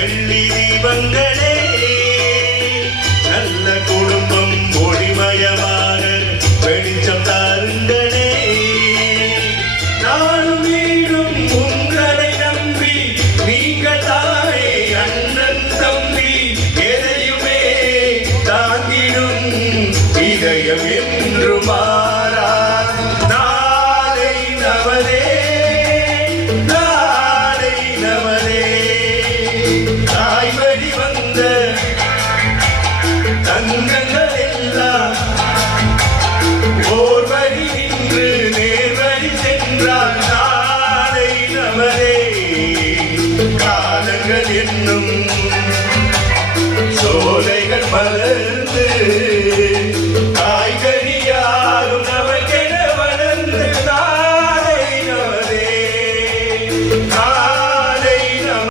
வெள்ளி தீபங்களே நல்ல குடும்பம் ஒளிமயமாக வெளிச்சம் தாருங்களே நானும் மீண்டும் உங்களை நம்பி நீங்கள் தானே அண்ணன் தம்பி எதையுமே தாங்கிடும் இதயம் என்று மாறா நாளை நமதே நாளை நமதே தாய்வழி வந்த தங்கங்கள் எல்லாம் ஓர் வழி நின்று நேர்வழி சென்றால் நாளை நமதே காலங்கள் என்னும் சோலைகள் மலர்ந்து